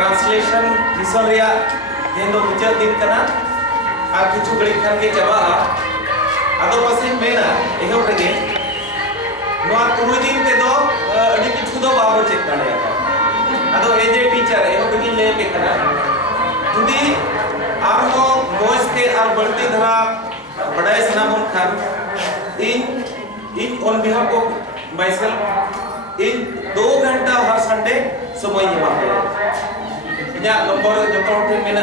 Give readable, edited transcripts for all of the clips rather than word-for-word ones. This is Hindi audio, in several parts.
ट्रांसलेशन दिसम रिया दिन दो मुचाद दिन कना आर किछु गड़ी खान के चबा आदो पसिन मेना एहो रगे नोआ तुरु दिन ते दो अडी किछु दो बाबो चेक दाड़े आदो एज ए टीचर एहो रगे ले पे कना जुदी आर हो वॉइस के आर बढ़ती धरा बड़ाई सनाबन खान in on behalf of myself in 2 घंटा हर संडे समय इना नंबर जो मेना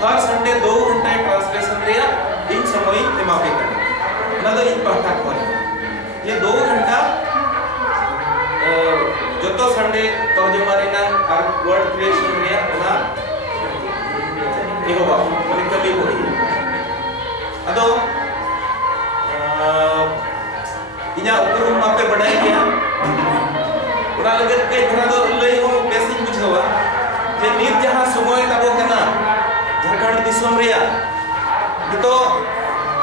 हर संडे 2 घंटा ट्रांसलेशन रिया इन समय एमापे कना इन पढ़ता को ये 2 घंटा जो संडे तर्जुमा रेना और वर्ड क्रिएशन रिया ना एहो बाबू माने कमी होई अदो इना उपरुम मापे बढ़ाई गया उना लगत के धरा दो लई हो बेसिक बुझावा जे नीत जहां समय ताबो कना झारखंड दिसम रिया तो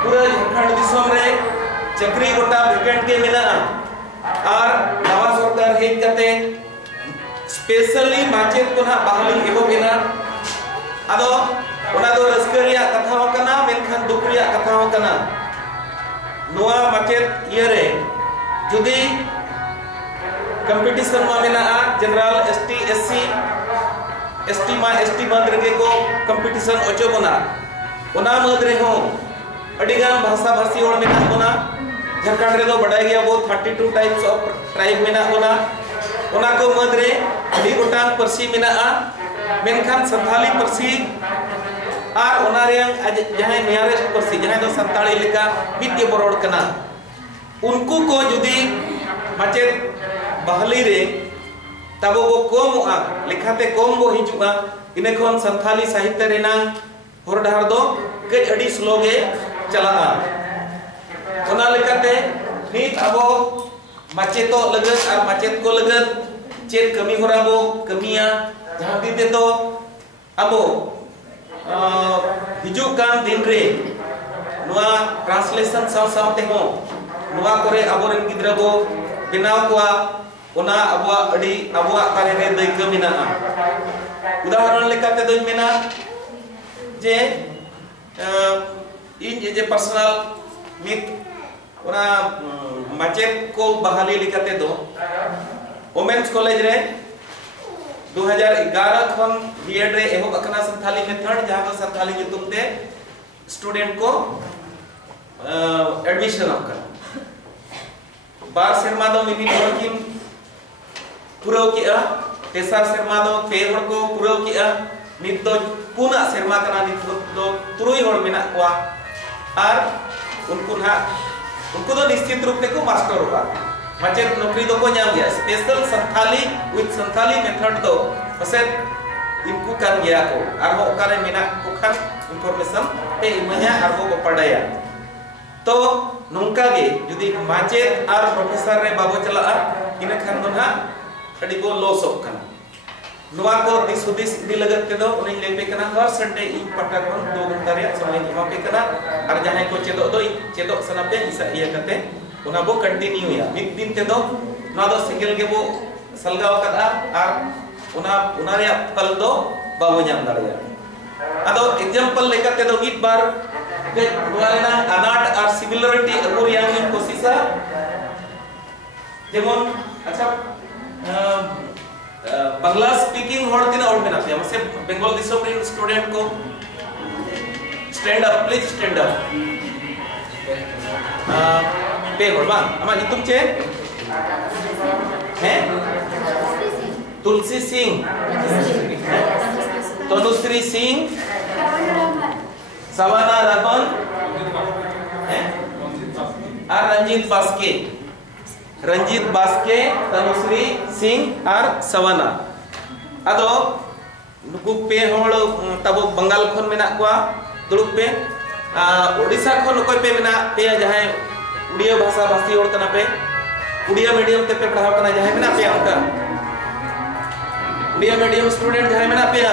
पूरा झारखंड दिसम रे चक्री गोटा वेकेंट के मिला और नवा सरकार हेज कते स्पेशली माचेत को ना बहाली एगो बिना आदो उना दो रस्कर रिया कथा हो कना मेनखान दुख रिया कथा हो कना नोआ माचेत इयरे जुदी कंपटीशन मा मेना जनरल एसटी एससी एसटी मा एसटी मद रगे को कंपटीशन ओचो बना ओना मद रे हो अडिगान भाषा भाषी और मेना बना झारखंड रे दो बढ़ाई गया वो 32 टाइप्स ऑफ ट्राइब मेना बना ओना को मद रे अडी गोटान परसी मेना मेनखान संथाली परसी आर ओना रे जहां नियरेस्ट परसी जहां दो संताली लेका मित के बरोड कना उनको को जुदी माचेत बहाली रे तबो वो कम लेखाते कम वो हिजुआ इने कोन संथाली साहित्य रेना होर डहार दो कई अडी स्लोगे चला ओना लेकाते नीत अबो माचेतो लगत और माचेत को लगत चेत कमी होरा बो कमिया जहां दीते तो अबो हिजु कान दिन रे नोआ ट्रांसलेशन साव सावते हो नोआ करे अबोरेन गिद्रा बो बिनाव कोआ ओना अबवा अडी अबवा तारे रे दैक मिना उदाहरण लेकाते दोई मेना जे इन जे पर्सनल मित ओना माचेत को बहाली लेकाते दो वोमेन्स कॉलेज रे 2011 खन बीएड रे एहो अकना संथाली मेथड जहां को संथाली युतुम ते स्टूडेंट को एडमिशन अकन बार शर्मा दो मिनी वर्किंग पुरो किया तेसार शर्मा दो पेहड़ को पुरो किया नित दो पुना शर्मा कना नित दो तुरुई होड़ मेना कोआ और उनको तो निश्चित रूप से को मास्टर होगा माचेत नौकरी दो को नाम गया special Santhali with Santhali method दो असे इनको कर गया को और वो करे मेना को खान इंफॉर्मेशन पे इमया और वो पढ़ाया तो नोंका गे जुदी माचेत और प्रोफेसर रे बाबो चला इने खान दो ना अडी बो लॉस ऑफ कना नोवा को दिस हुदिस दी लगत के दो उनी लेपे कना हर संडे इन पटा को 2 घंटा रे समय जमा पे कना और जहां को चेदो दो चेदो सनापे इसा इया कते उना बो कंटिन्यू या मिद दिन ते दो ना दो सिंगल के बो सलगाव कदा और उना रे पल दो बाबो नाम दाड़िया अदो एग्जांपल लेकाते दो मिद बार के दुआरेना अनाट और सिमिलरिटी अगुर यांग कोशिशा जेमन अच्छा बांग्ला स्पीकिंग होड़ तिना और मेना पे हमसे बंगाल दिसम रे स्टूडेंट को stand up please stand up पे होड़ बांग अमा इतुम चे हैं तुलसी सिंह तनुश्री सिंह सवाना रामन और रंजीत बास्के तनुश्री सिंह और सवाना अदो नुकु पे होड़ तबो बंगाल खन मेना कोआ दुड़ुप पे ओडिशा खन कोई पे मेना पे जहां उड़िया भाषा भाषी होड़ कना पे उड़िया मीडियम ते पे पढ़ाव कना जहां मेना पे अंका उड़िया मीडियम स्टूडेंट जहां मेना पे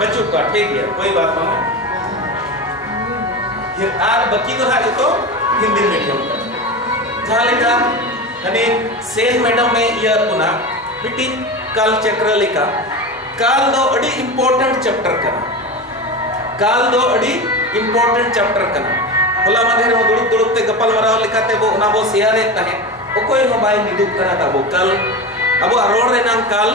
बच्चों का ठीक है कोई बात नहीं फिर आर बाकी तो है तो हिंदी मीडियम का जहां लेका हने सेन मैडम में ये पुना मिट्टी काल चक्र लेका काल दो अड़ी इम्पोर्टेंट चैप्टर करना काल दो अड़ी इम्पोर्टेंट चैप्टर करना होला माधे रे दुड़ुब दुड़ुब ते गपल मराव लेकाते बो ओना बो शेयर तहे ओकोय हो बाय निदुक कना ताबो काल अब रोड रे नाम काल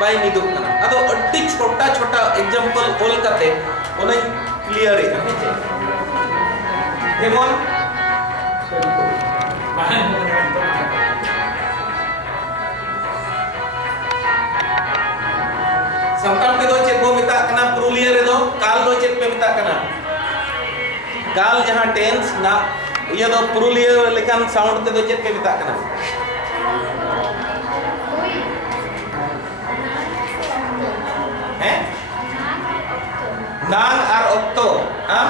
बाय निदुक कना अदो अड्डी छोटा छोटा एग्जांपल ऑल करते ओने क्लियर है जेमन संतान पे दो चेक बो मिता कना पुरुलिया रे दो काल दो चेक पे मिता कना काल जहां टेंस ना ये दो पुरुलिया लेकिन साउंड ते दो चेक पे मिता कना नांग आर ऑक्टो हां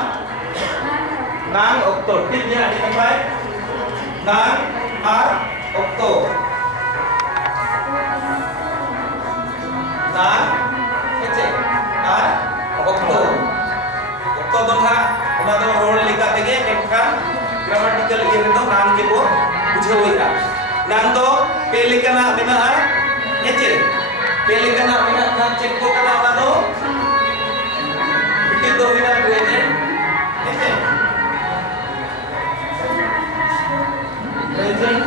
नांग ऑक्टो ठीक है आदि बाय नांग आर ऑक्टो नांग कैसे आर ऑक्टो ऑक्टो दो हा ओना दो रोड लिखा तेगे एकखान ग्रामेटिकल ये दो नांग के को बुझेवइया नांग दो पे लेकना मेना हेचे पे लेकना मेना नाम चेक को कना ओना दो तो बिना प्रेजेंट ऐसे प्रेजेंट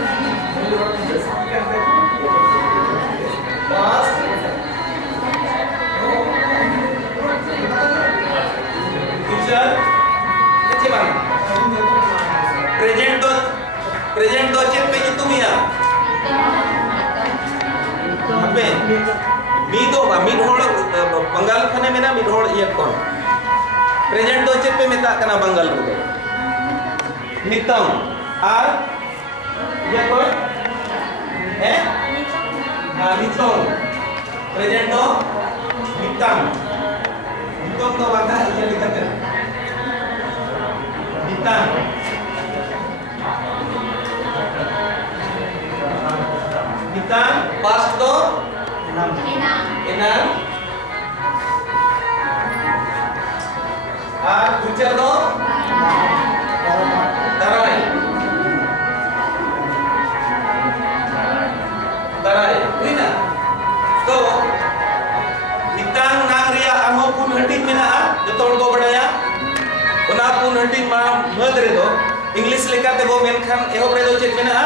पास्ट फ्यूचर ऐसे बात प्रेजेंट दो चेक पे तुम या अबे मी ढोल बंगाल खने में ना मी ढोल ये कौन प्रेजेंट दो चेक पे मिता कना बंगाल रे नितम आर ये कोई है हां नितम प्रेजेंट दो नितम तो वादा ये लिखते हैं नितम नितम पास्ट दो एनाम और फ्यूचर दो दराई हुई ना तो नितांग नांग रिया आहो पुन हटिंग मेना जतो को बडाया ओना पुन हटिंग मा मद रे दो इंग्लिश लेकाते बो मेनखान एहो रे दो चेक मेना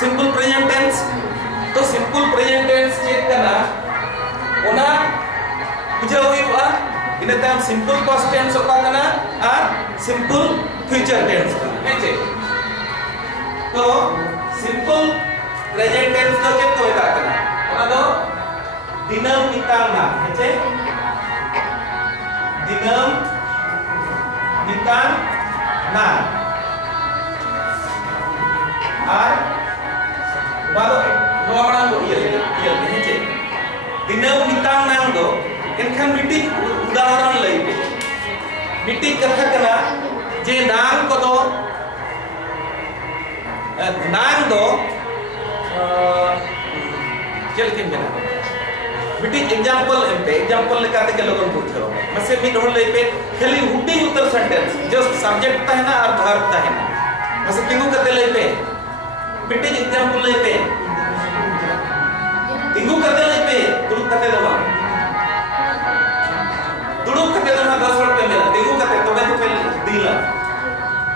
सिंपल प्रेजेंट टेंस तो सिंपल प्रेजेंट टेंस चेक करना ओना बुझाव हुआ इन टाइम सिंपल पास्ट टेंस होता करना और सिंपल फ्यूचर टेंस है तो सिंपल प्रेजेंट टेंस तो चेक को होता करना ओना दो दिनम नितांगना है दिनम नितांगना और बालो नोमड़ा को ये है दिनम नितांगना दो इनखान मिट्टी उदाहरण लईबे मिट्टी कथा कना जे नांग को दो चल के मेना मिट्टी एग्जांपल लेकाते के लोगन पूछो मसे मी ढोल लईबे खाली हुडी उत्तर सेंटेंस जस्ट सब्जेक्ट ता है ना और वर्ब ता है ना मसे किंगु कते लईबे मिट्टी एग्जांपल लईबे किंगु कते लईबे दुड़ुब कते दो दुड़ुब कते दो 10 वर्ड पे मेरा किंगु कते तो मैं तो पहले दिला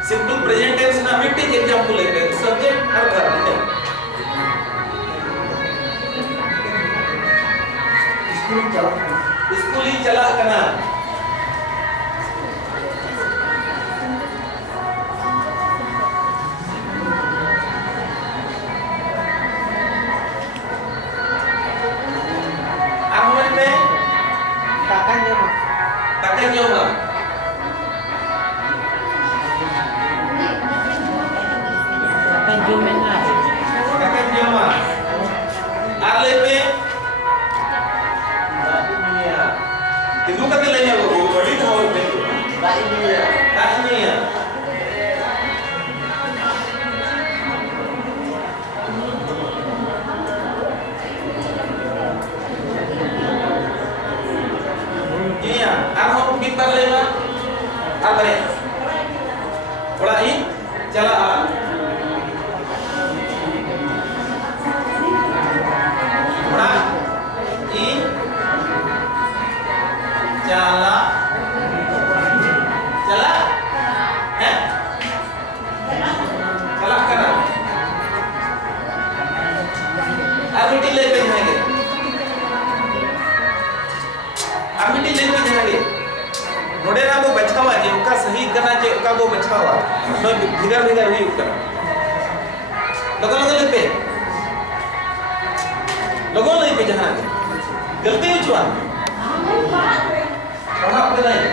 सिंपल प्रेजेंट टेंस ना मिट्टी एग्जांपल लईबे सब्जेक्ट और वर्ब है स्कूल ही चला कना Ahmad पे takkan nyoba takkan nyoba arle पे Tunggu kata lainnya bu, body tahu betul. Tak ini ya. Iya, arham kita lewat apa ya? Orang ini jalan. को बचावा नो भिगर भिगर हुई कर लोगों लोगों पे लोगों नहीं पे जहाँ गलती हुई चुआ पढ़ा पे नहीं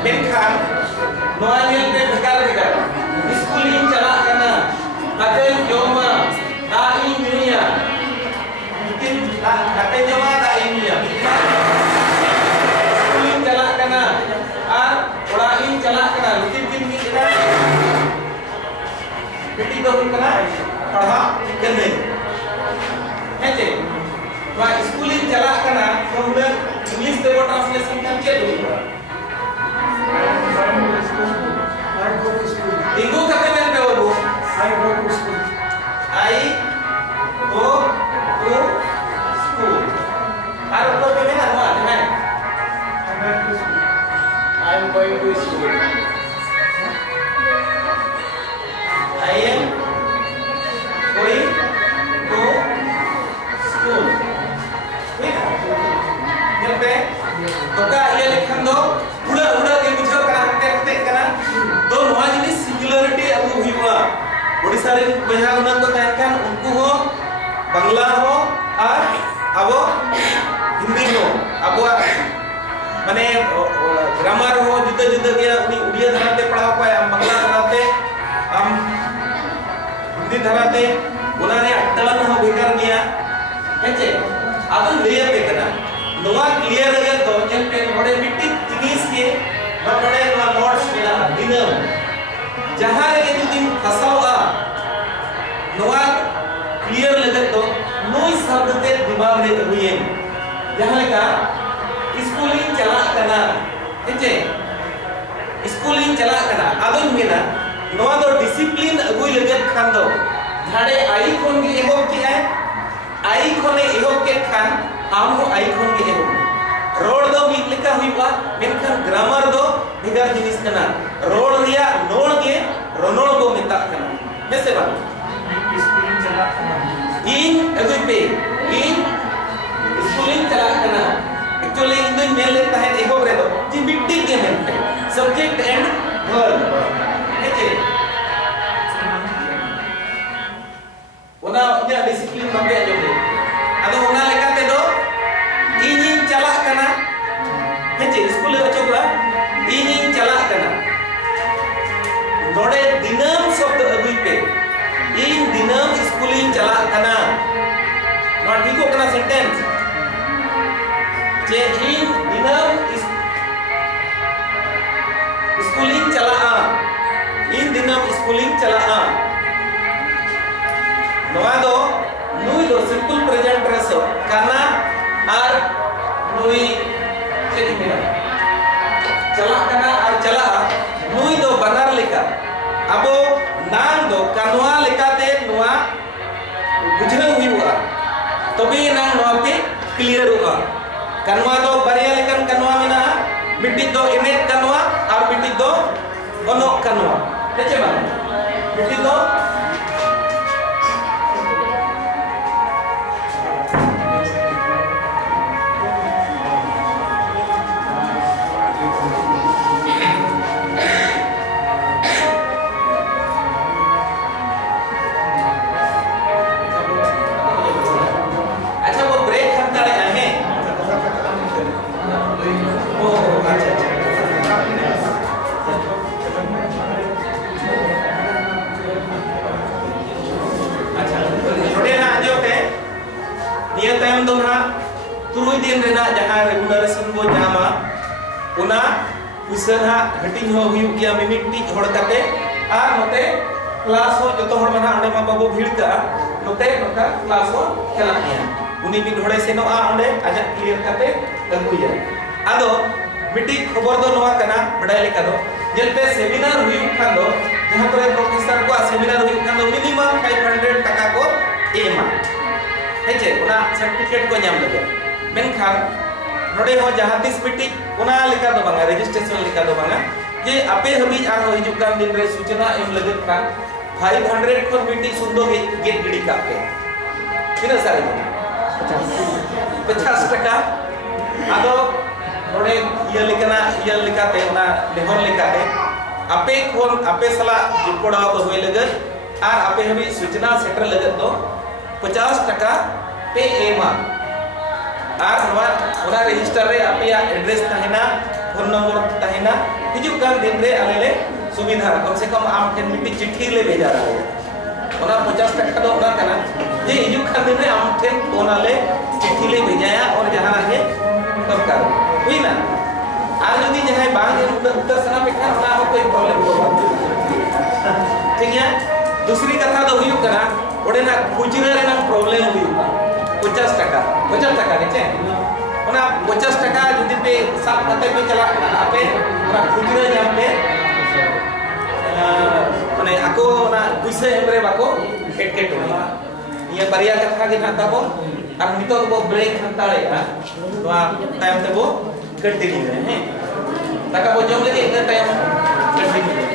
Benkan, noanya ke begal-begal. Iskulin cala kana, akan joma, da'i dunia. Mungkin akan joma da'i dunia. Iskulin cala kana, orangin cala kana. Mungkin kita, kita kana, paham kene. Hece, wah iskulin cala kana, kemudian English demo translation kan cedul. Tinggu kata men pe wo I go to school. Aru ko pe men arma men. I am going to school. I am going to school. Nyampe toka iya likhan do udah ke bujhau kana kate kana तो नवा जिनिस सिंगुलरिटी अब हुआ ओडिसा रे बहा उनन को तहकान उनको हो बांग्ला हो और अब हिंदी हो अब माने ग्रामर हो जुदा जुदा गया उनी उड़िया धराते पढ़ाओ पाए हम बांग्ला धराते हम हिंदी धराते उनारे अट्टावन हो बेकार गया हेचे आदो लेया पे कना नवा क्लियर अगर तो जन पे बड़े मिट्टी जिनिस के बड़े नोट्स मिला दिनम जहां रे जुदी फसावा नोआ क्लियर लगत तो नोई शब्द ते दिमाग रे हुए जहां का स्कूलिंग चला कना हेचे स्कूलिंग चला कना आदो मेना नोआ दो डिसिप्लिन अगुई लगत खान दो झाड़े आई कोन के एहो के है आई कोने एहो के खान आम हो आई कोन के एहो रोड दो मीट लिखा हुआ मेनखान ग्रामर दो भिगार जिनिस कना रोड रिया नोड़ के रोनोड़ को मेता कना कैसे बात स्कूलिंग चला कना इन अगुई पे इन स्कूलिंग चला कना एक्चुअली इन दो मेल लेता है एहो रे दो जी मिट्टी के मेन पे सब्जेक्ट एंड वर्ब हेचे ओना उन्या डिसिप्लिन बाबे आजो आदो ओना लेकाते दो इन चला कना हेचे स्कूल रे अचोबा इन चला कना नोडे दिनम शब्द अगुई पे इन दिनम स्कूलिंग चला कना नोट ठीको कना सेंटेंस जे इन दिनम स्कूलिंग चला इन दिनम स्कूलिंग चला नोआ दो नुई दो सिंपल प्रेजेंट रेस कना और नुई चली मेरा चला कना और चला नुई दो बनार लेका अबो नाम दो कनवा लेकाते नुआ बुझना हुआ तबे नाम नुआ पे क्लियर हुआ कनवा दो बारिया लेकन कनवा मेना मिट्टी दो इमेज कनवा और मिट्टी दो ओनोक कनवा हेचे बा मिट्टी दो दिन रेना जहां रेगुलरेशन बो जामा उना पुइसन हा हटिंग हो हुई गया मिमिटी होड़ काते आर नोते क्लास हो जतो होड़ मना अंडे मा बाबू भीड़ का नोते नोका क्लास हो चला गया उनी भी ढोड़े सेनो आ अंडे आजा क्लियर काते अगुया आदो मिटी खबर दो नोआ कना बडाय लेका दो जेल पे सेमिनार हुई खान दो जहां तोरे प्रोफेसर को सेमिनार हुई खान दो मिनिमम 500 टका को एमा हेचे उना सर्टिफिकेट को नाम लगे मेनखान नोडे हो जहां तिस मिटी उना लेका दो बांगा रजिस्ट्रेशन लेका दो बांगा जे आपे हबी आर हिजुकान दिन रे सूचना एम लगत खान 500 खन मिटी सुंदो गेट गिडी कापे किना सारे 50 टका आदो नोडे ये लिकाते ना लेहन लिकाते आपे खोन आपे सला जुपड़ा तो होय लगत आर आपे हबी सूचना सेटर लगत दो 50 टका पे एमा आर नवा रजिस्टर रे आपे एड्रेस तहना फोन नंबर तहना हिजुकान दिन रे आलेले सुविधा कम से कम आम ठेन मिट्टी चिट्ठी ले भेजा रहा है ओना 50 टका दो ओना कना जे हिजुकान दिन रे आम ठेन ओनाले चिट्ठी ले भेजाया और जहां है दरकार हुई ना आर जदी जहां बांग उत्तर सना पे खान ना कोई प्रॉब्लम हो ठीक है दूसरी कथा दो हुई कना ओडे ना खुजरा रे ना प्रॉब्लम हुई 50 टका नीचे ओना 50 टका जदी पे साब कते पे चला आपे ओना खुजरा जाम पे माने आको ना पुइसे एमरे बाको हेडकेट होना ये बारिया कथा के ना ताबो आर नितो बो ब्रेक हंताळे तो टाइम ते बो कंटिन्यू है दाका बो जम लगे टाइम कंटिन्यू